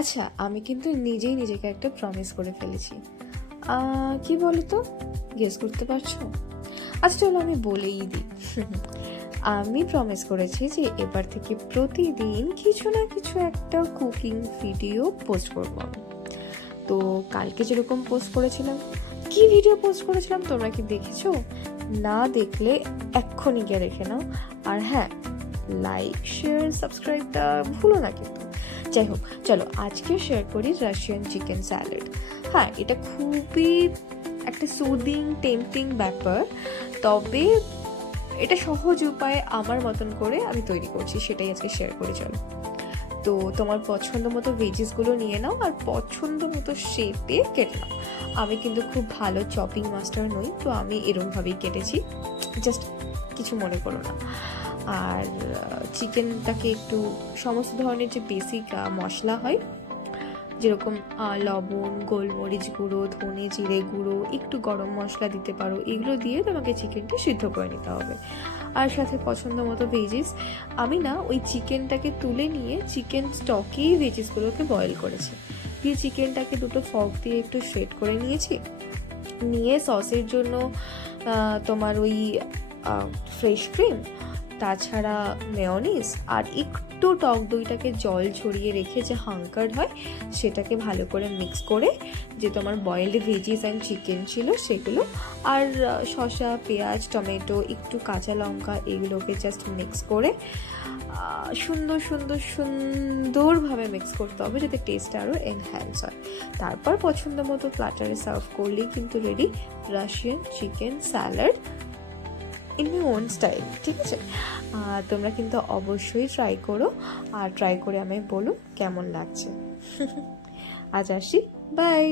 আচ্ছা, আমি কিন্তু নিজেই নিজেকে একটা প্রমিস করে ফেলেছি। কি বলো তো? গেস করতে পারছো? আচ্ছা চলো আমি বলেই দিই। আমি প্রমিস করেছি যে এবার থেকে প্রতিদিন কিছু না কিছু একটা কুকিং ভিডিও পোস্ট করবো আমি। তো কালকে যেরকম পোস্ট করেছিলাম, কি ভিডিও পোস্ট করেছিলাম তোমরা কি দেখেছো? না দেখলে এক্ষুনি গিয়ে দেখে নাও। আর হ্যাঁ, লাইক শেয়ার সাবস্ক্রাইবটা ভুলো না কিন্তু। যাই হোক, চলো আজকে শেয়ার করি রাশিয়ান চিকেন স্যালাড। হ্যাঁ, এটা খুবই একটা সুদিং টেম্পটিং ব্যাপার, তবে এটা সহজ উপায়ে আমার মতন করে আমি তৈরি করছি, সেটাই আজকে শেয়ার করি। চলো, তো তোমার পছন্দ মতো ভেজিসগুলো নিয়ে নাও আর পছন্দ মতো শেপে কেটে নাও। আমি কিন্তু খুব ভালো চপিং মাস্টার নই, তো আমি এরমভাবেই কেটেছি, জাস্ট কিছু মনে করো না। আর চিকেনটাকে একটু সমস্ত ধরনের যে বেসিক মশলা হয়, যেরকম লবণ, গোলমরিচ গুঁড়ো, ধনে জিরে গুঁড়ো, একটু গরম মশলা দিতে পারো, এগুলো দিয়ে তোমাকে চিকেনটা সিদ্ধ করে নিতে হবে। আর সাথে পছন্দ মতো ভেজিস। আমি না ওই চিকেনটাকে তুলে নিয়ে চিকেন স্টকেই ভেজিসগুলোকে বয়েল করেছি, দিয়ে চিকেনটাকে দুটো ফর্ক দিয়ে একটু শ্রেড করে নিয়েছি। নিয়ে সসের জন্য তোমার ওই ফ্রেশ ক্রিম, তাছাড়া মেয়োনিজ আর একটু টক দইটাকে জল ছড়িয়ে রেখে যে হাঙ্কার্ড হয় সেটাকে ভালো করে মিক্স করে, যে তোমার বয়েলড ভেজিস অ্যান্ড চিকেন ছিল সেগুলো, আর শসা, পেঁয়াজ, টমেটো, একটু কাঁচা লঙ্কা, এগুলোকে জাস্ট মিক্স করে সুন্দর সুন্দর সুন্দরভাবে মিক্স করতে হবে যাতে টেস্টটা আরও এনহ্যান্স হয়। তারপর পছন্দ মতো প্ল্যাটারে সার্ভ করলেই কিন্তু ready Russian chicken salad in my own style. ঠিক আছে, তোমরা কিন্তু অবশ্যই ট্রাই করো, আর ট্রাই করে আমায় বলো কেমন লাগছে। আজ আসি, বাই।